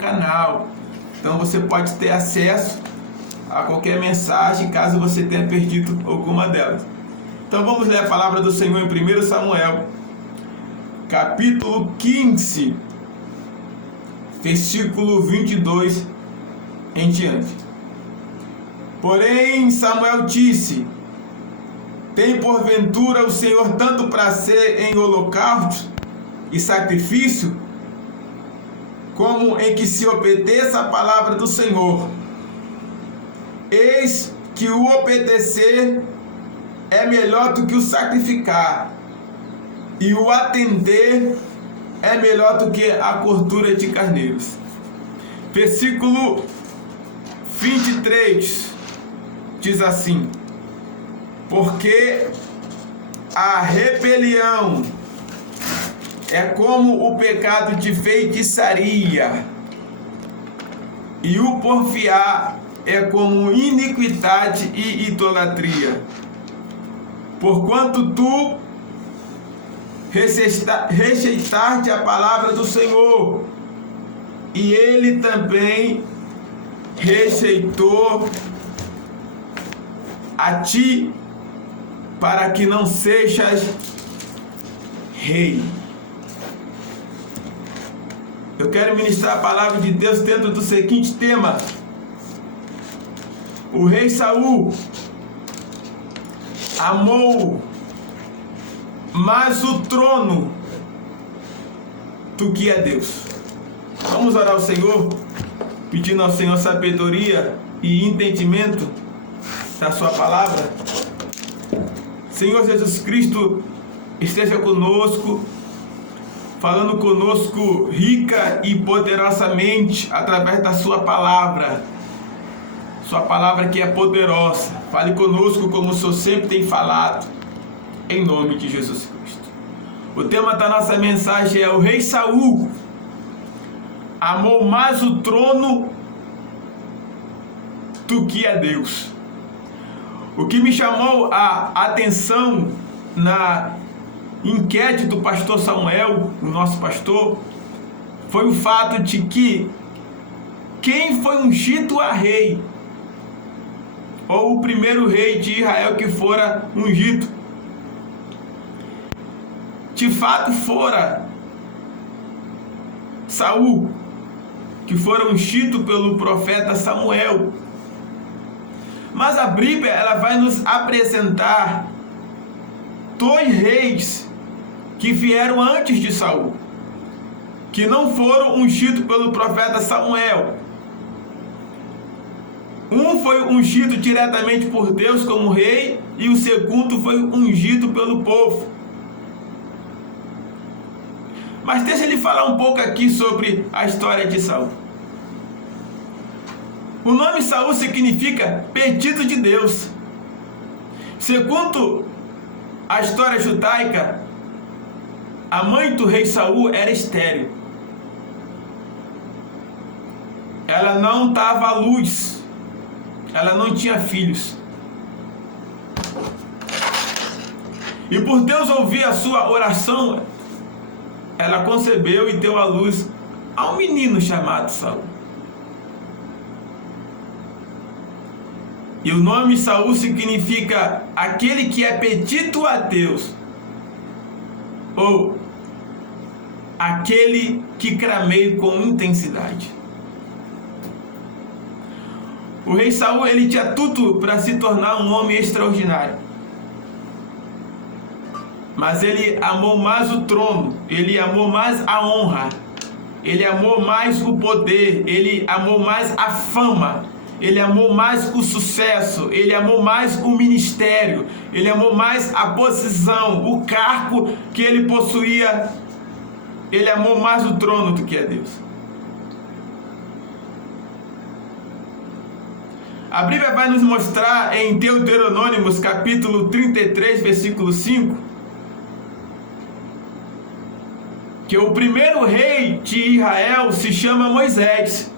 canal. Então você pode ter acesso a qualquer mensagem, caso você tenha perdido alguma delas. Então vamos ler a palavra do Senhor em 1 Samuel, capítulo 15, versículo 22 em diante. Porém Samuel disse: tem porventura o Senhor tanto prazer em holocausto e sacrifício, como em que se obedeça a palavra do Senhor? Eis que o obedecer é melhor do que o sacrificar, e o atender é melhor do que a gordura de carneiros. Versículo 23 diz assim: porque a rebelião é como o pecado de feitiçaria, e o porfiar é como iniquidade e idolatria. Porquanto tu rejeitaste a palavra do Senhor, e ele também rejeitou a ti, para que não sejas rei. Eu quero ministrar a palavra de Deus dentro do seguinte tema: o rei Saul amou mais o trono do que a Deus. Vamos orar ao Senhor, pedindo ao Senhor sabedoria e entendimento da sua palavra. Senhor Jesus Cristo, esteja conosco, falando conosco rica e poderosamente através da sua palavra que é poderosa. Fale conosco como o Senhor sempre tem falado, em nome de Jesus Cristo. O tema da nossa mensagem é: o rei Saul amou mais o trono do que a Deus. O que me chamou a atenção na enquete do pastor Samuel, o nosso pastor, foi o fato de que quem foi ungido a rei, ou o primeiro rei de Israel que fora ungido, de fato fora Saul, que fora ungido pelo profeta Samuel. Mas a Bíblia, ela vai nos apresentar dois reis que vieram antes de Saul, que não foram ungidos pelo profeta Samuel. Um foi ungido diretamente por Deus como rei, e o segundo foi ungido pelo povo. Mas deixa ele falar um pouco aqui sobre a história de Saul. O nome Saul significa pedido de Deus. Segundo a história judaica, a mãe do rei Saul era estéril. Ela não dava à luz, ela não tinha filhos. E por Deus ouvir a sua oração, ela concebeu e deu à luz a um menino chamado Saul. E o nome Saul significa aquele que é pedido a Deus, ou aquele que clameia com intensidade. O rei Saul, ele tinha tudo para se tornar um homem extraordinário, mas ele amou mais o trono, ele amou mais a honra, ele amou mais o poder, ele amou mais a fama, ele amou mais o sucesso, ele amou mais o ministério, ele amou mais a posição, o cargo que ele possuía. Ele amou mais o trono do que a Deus. A Bíblia vai nos mostrar em Deuteronômios capítulo 33, versículo 5, que o primeiro rei de Israel se chama Moisés.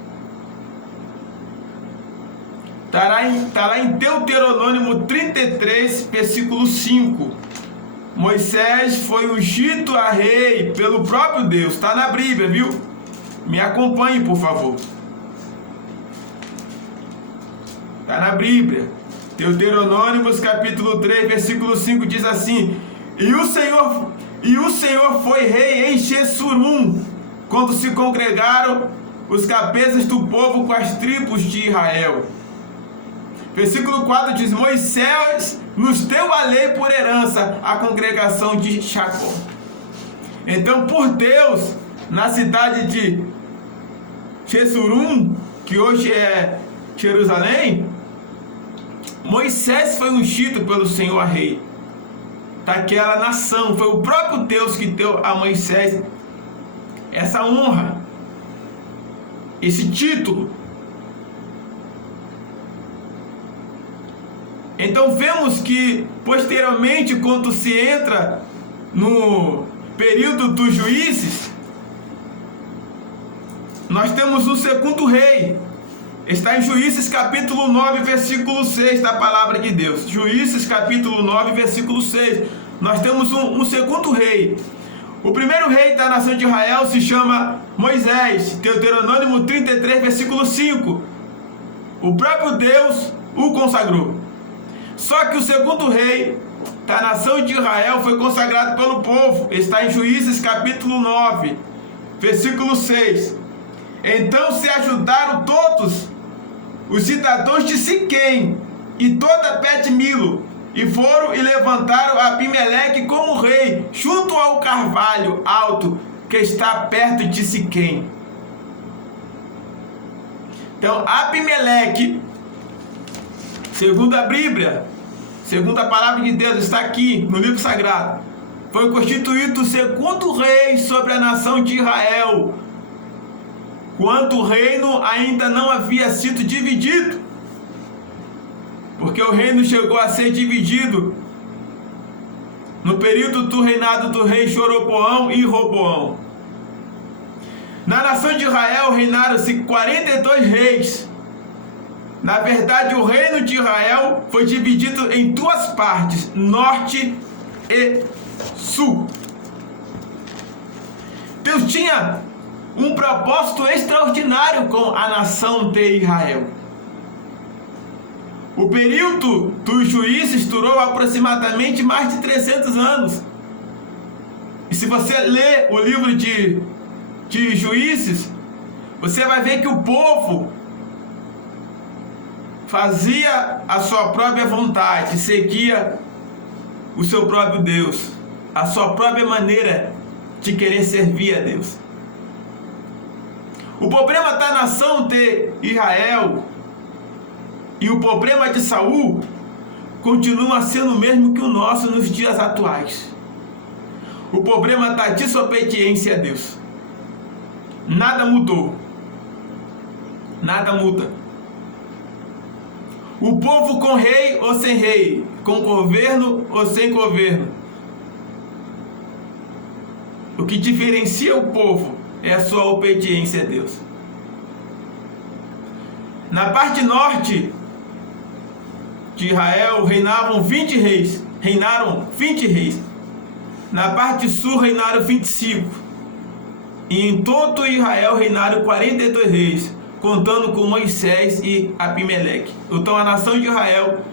Está lá em Deuteronômio 33, versículo 5. Moisés foi ungido a rei pelo próprio Deus. Está na Bíblia, viu? Me acompanhe, por favor. Está na Bíblia. Deuteronômio, capítulo 3, versículo 5, diz assim: E o Senhor foi rei em Jeshurun, quando se congregaram os cabeças do povo com as tribos de Israel. Versículo 4 diz: Moisés nos deu a lei por herança, a congregação de Jacó. Então, por Deus, na cidade de Jeshurun, que hoje é Jerusalém, Moisés foi ungido pelo Senhor a rei daquela nação. Foi o próprio Deus que deu a Moisés essa honra, esse título. Então vemos que posteriormente, quando se entra no período dos juízes, nós temos um segundo rei. Está em Juízes capítulo 9, versículo 6 da palavra de Deus. Juízes capítulo 9, versículo 6. Nós temos um segundo rei. O primeiro rei da nação de Israel se chama Moisés. Deuteronômio 33, versículo 5. O próprio Deus o consagrou. Só que o segundo rei da nação de Israel foi consagrado pelo povo. Está em Juízes capítulo 9, versículo 6. Então se ajudaram todos os cidadãos de Siquém e toda Bet-Milo, e foram e levantaram Abimeleque como rei, junto ao carvalho alto que está perto de Siquém. Então Abimeleque, segundo a Bíblia, segundo a palavra de Deus, está aqui no livro sagrado, foi constituído o segundo rei sobre a nação de Israel, quando o reino ainda não havia sido dividido, porque o reino chegou a ser dividido no período do reinado do rei Jeroboão e Roboão. Na nação de Israel reinaram-se 42 reis. Na verdade, o reino de Israel foi dividido em duas partes, norte e sul. Deus tinha um propósito extraordinário com a nação de Israel. O período dos juízes durou aproximadamente mais de 300 anos. E se você ler o livro de Juízes, você vai ver que o povo fazia a sua própria vontade, seguia o seu próprio Deus, a sua própria maneira de querer servir a Deus. O problema da nação de Israel e o problema de Saul continua sendo o mesmo que o nosso nos dias atuais. O problema da desobediência a Deus. Nada mudou. Nada muda. O povo com rei ou sem rei, com governo ou sem governo. O que diferencia o povo é a sua obediência a Deus. Na parte norte de Israel reinaram 20 reis. Na parte sul reinaram 25. E em todo Israel reinaram 42 reis, contando com Moisés e Abimeleque. Então a nação de Israel,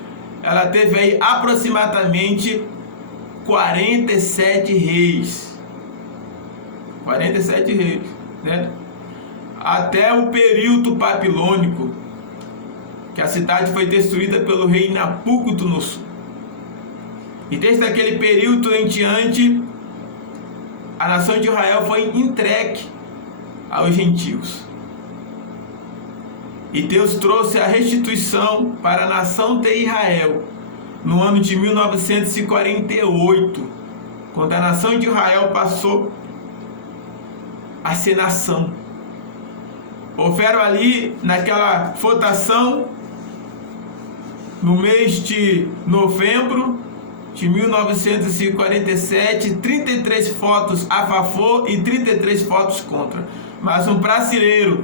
ela teve aí aproximadamente 47 reis. 47 reis, né? Até o período babilônico, que a cidade foi destruída pelo rei Nabucodonosor. E desde aquele período em diante, a nação de Israel foi entregue aos gentios. E Deus trouxe a restituição para a nação de Israel no ano de 1948, quando a nação de Israel passou a ser nação. Houveram ali, naquela votação, no mês de novembro de 1947, 33 votos a favor e 33 votos contra. Mas um brasileiro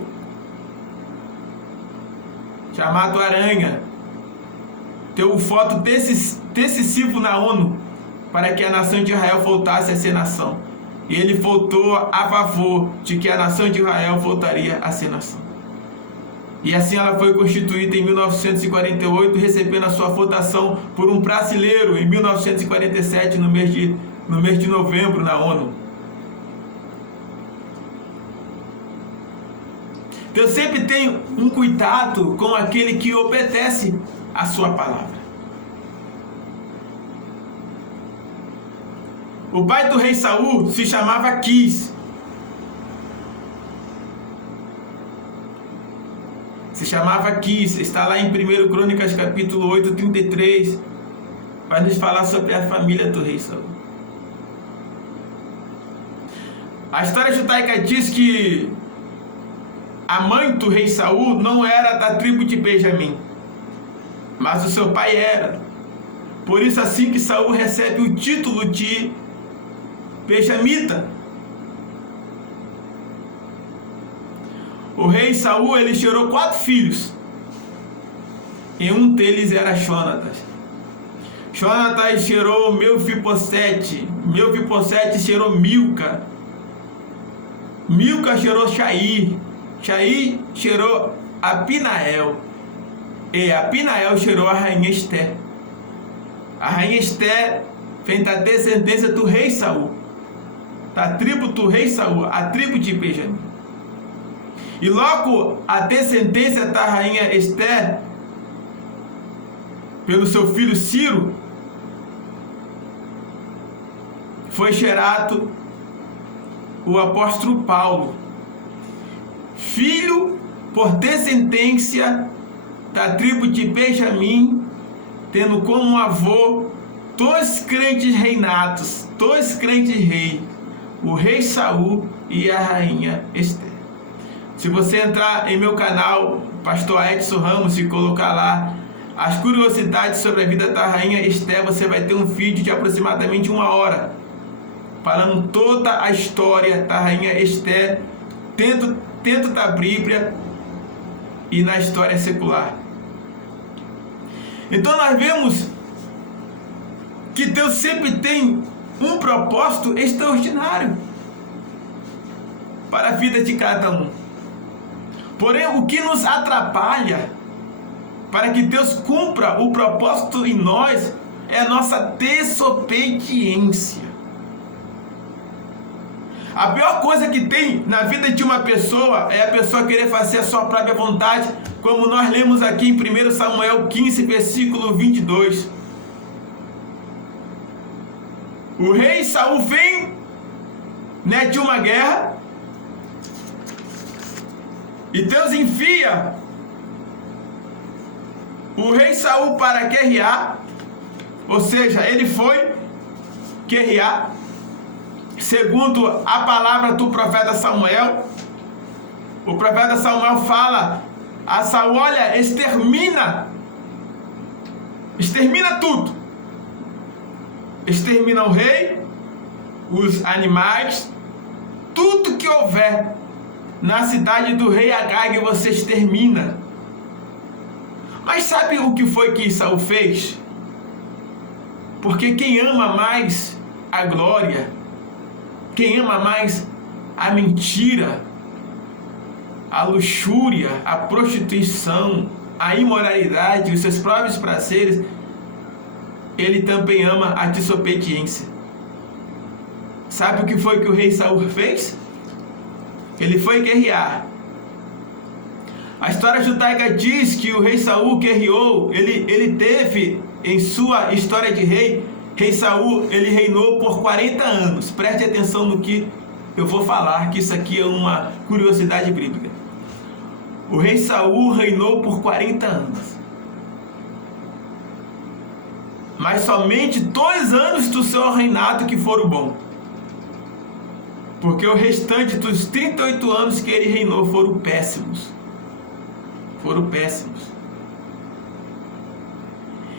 chamado Aranha deu um voto decisivo na ONU para que a nação de Israel voltasse a ser nação. E ele votou a favor de que a nação de Israel voltaria a ser nação. E assim ela foi constituída em 1948, recebendo a sua votação por um brasileiro em 1947, no mês de novembro, na ONU. Deus sempre tem um cuidado com aquele que obedece a sua palavra. O pai do rei Saul se chamava Quis. Se chamava Quis. Está lá em 1 Crônicas capítulo 8, 33. Vai nos falar sobre a família do rei Saul. A história judaica diz que a mãe do rei Saul não era da tribo de Benjamim, mas o seu pai era. Por isso, assim que Saul recebe o título de benjamita. O rei Saul, ele gerou 4 filhos. E um deles era Jonatas. Jonatas gerou Mefibosete. Mefibosete gerou Milca. Milca gerou Shair. Shair gerou Abinael. E Abinael gerou a rainha Esté. A rainha Esté vem da descendência do rei Saul, da tribo do rei Saul, a tribo de Benjamim. E logo a descendência da rainha Esté, pelo seu filho Ciro, foi gerado o apóstolo Paulo, filho por descendência da tribo de Benjamim, tendo como avô 2 grandes reinatos, 2 grandes reis, o rei Saul e a rainha Esté. Se você entrar em meu canal, Pastor Edson Ramos, e colocar lá as curiosidades sobre a vida da rainha Esté, você vai ter um vídeo de aproximadamente 1 hora, falando toda a história da rainha Esté, dentro da Bíblia e na história secular. Então nós vemos que Deus sempre tem um propósito extraordinário para a vida de cada um. Porém, o que nos atrapalha para que Deus cumpra o propósito em nós é a nossa desobediência. A pior coisa que tem na vida de uma pessoa é a pessoa querer fazer a sua própria vontade, como nós lemos aqui em 1 Samuel 15, versículo 22. O rei Saul vem, de uma guerra, e Deus envia o rei Saul para guerrear, ou seja, ele foi guerrear, segundo a palavra do profeta Samuel. O profeta Samuel fala a Saul: olha, extermina tudo. Extermina o rei, os animais, tudo que houver na cidade do rei Agag você extermina. Mas sabe o que foi que Saul fez? Porque quem ama mais a glória, quem ama mais a mentira, a luxúria, a prostituição, a imoralidade, os seus próprios prazeres, ele também ama a desobediência. Sabe o que foi que o rei Saul fez? Ele foi guerrear. A história judaica diz que o rei Saul guerreou, ele teve em sua história de rei Saul, ele reinou por 40 anos. Preste atenção no que eu vou falar, que isso aqui é uma curiosidade bíblica. O rei Saul reinou por 40 anos. Mas somente 2 anos do seu reinado que foram bons. Porque o restante dos 38 anos que ele reinou foram péssimos. Foram péssimos.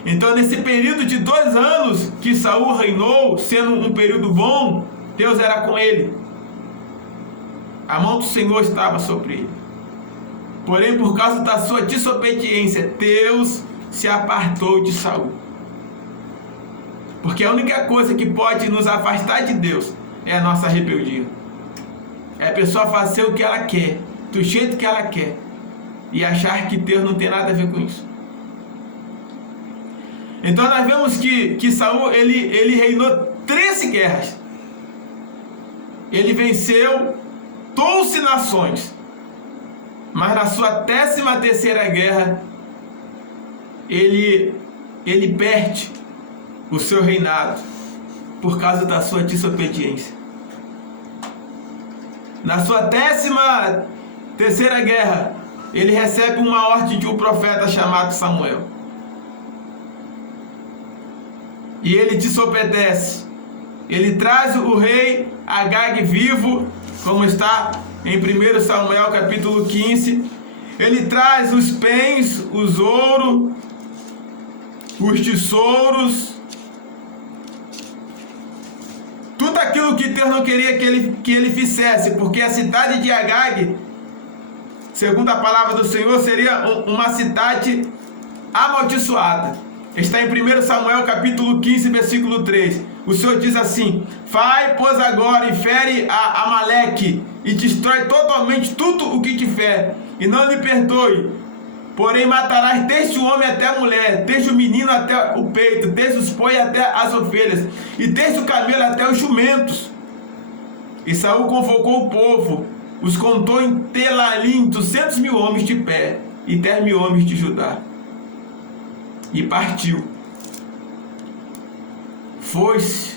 Então, nesse período de 2 anos que Saul reinou, sendo um período bom, Deus era com ele. A mão do Senhor estava sobre ele. Porém, por causa da sua desobediência, Deus se apartou de Saul. Porque a única coisa que pode nos afastar de Deus é a nossa rebeldia. É a pessoa fazer o que ela quer, do jeito que ela quer, e achar que Deus não tem nada a ver com isso. Então nós vemos que Saul, ele reinou 13 guerras. Ele venceu 12 nações. Mas na sua 13ª guerra, ele perde o seu reinado por causa da sua desobediência. Na sua 13ª guerra, ele recebe uma ordem de um profeta chamado Samuel. E ele desobedece. Ele traz o rei Agag vivo, como está em 1 Samuel capítulo 15. Ele traz os bens, os ouro, os tesouros, tudo aquilo que Deus não queria que ele fizesse, porque a cidade de Agag, segundo a palavra do Senhor, seria uma cidade amaldiçoada. Está em 1 Samuel capítulo 15, versículo 3. O Senhor diz assim: vai, pois, agora e fere a Amaleque, e destrói totalmente tudo o que te fere, e não lhe perdoe. Porém matarás desde o homem até a mulher, desde o menino até o peito, desde os bois até as ovelhas, e desde o camelo até os jumentos. E Saul convocou o povo, os contou em Telalim 200.000 homens de pé, e 10.000 homens de Judá. E partiu. Foi-se.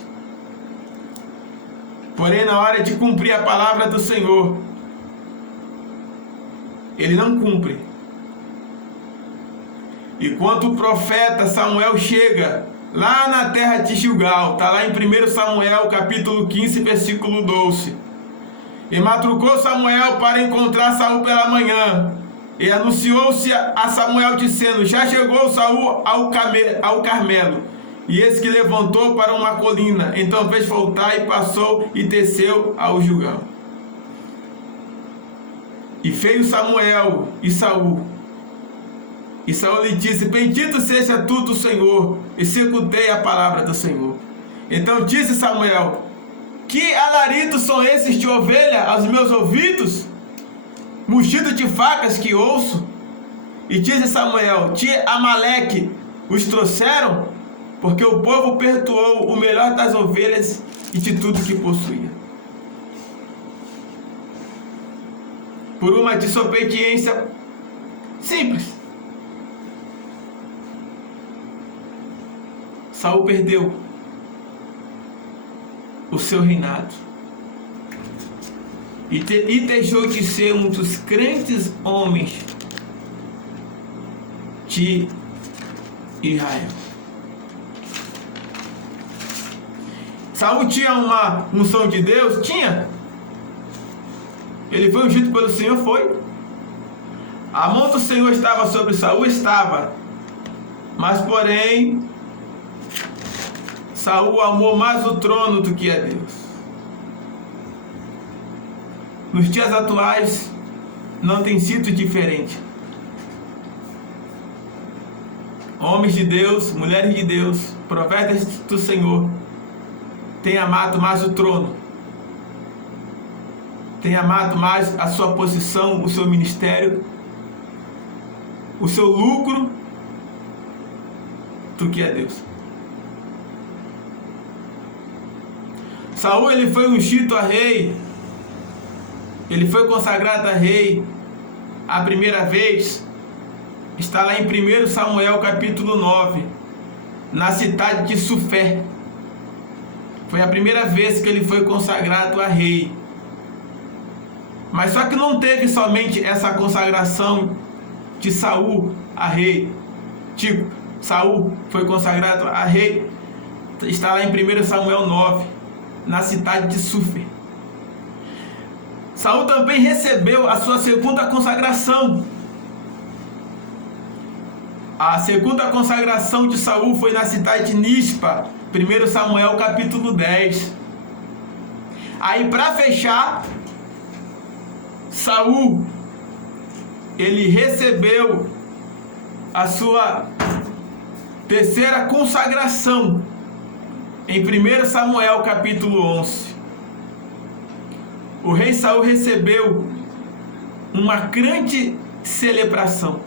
Porém, na hora de cumprir a palavra do Senhor, ele não cumpre. E quando o profeta Samuel chega lá na terra de Gilgal, está lá em 1 Samuel capítulo 15, versículo 12. E madrugou Samuel para encontrar Saul pela manhã. E anunciou-se a Samuel dizendo: já chegou Saul ao Carmelo. E esse que levantou para uma colina. Então fez voltar e passou e desceu ao Gilgal. E veio Samuel e Saul. E Saul lhe disse: bendito seja tu do Senhor, executei a palavra do Senhor. Então disse Samuel: que alaridos são esses de ovelha aos meus ouvidos? Mugido de facas que ouço? E disse Samuel: de Amaleque os trouxeram? Porque o povo perdoou o melhor das ovelhas e de tudo que possuía. Por uma desobediência simples, Saul perdeu o seu reinado e deixou de ser um dos grandes homens de Israel. Saul tinha uma unção de Deus? Tinha. Ele foi ungido pelo Senhor? Foi. A mão do Senhor estava sobre Saul? Estava. Mas porém, Saul amou mais o trono do que a Deus. Nos dias atuais, não tem sido diferente. Homens de Deus, mulheres de Deus, profetas do Senhor, têm amado mais o trono, têm amado mais a sua posição, o seu ministério, o seu lucro, do que a Deus. Saul, ele foi ungido a rei, ele foi consagrado a rei a primeira vez, está lá em 1 Samuel capítulo 9, na cidade de Sufé. Foi a primeira vez que ele foi consagrado a rei. Mas só que não teve somente essa consagração de Saul a rei. Tipo, Saul foi consagrado a rei, está lá em 1 Samuel 9, na cidade de Sufé. Saul também recebeu a sua segunda consagração. A segunda consagração de Saul foi na cidade de Mispa, 1 Samuel capítulo 10. Aí, para fechar, Saul, ele recebeu a sua terceira consagração em 1 Samuel capítulo 11. o rei Saul recebeu uma grande celebração,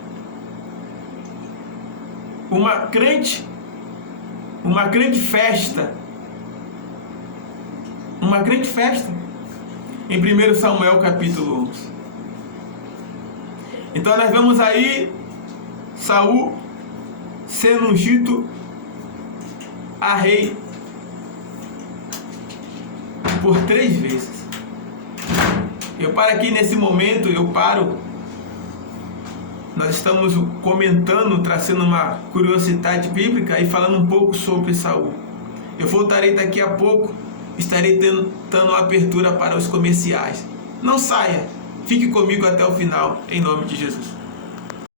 uma grande festa, em 1 Samuel capítulo 11. Então nós vemos aí Saul sendo ungido a rei por 3 vezes. Eu paro aqui nesse momento, nós estamos comentando, trazendo uma curiosidade bíblica e falando um pouco sobre Saul. Eu voltarei daqui a pouco, estarei dando abertura para os comerciais. Não saia, fique comigo até o final, em nome de Jesus.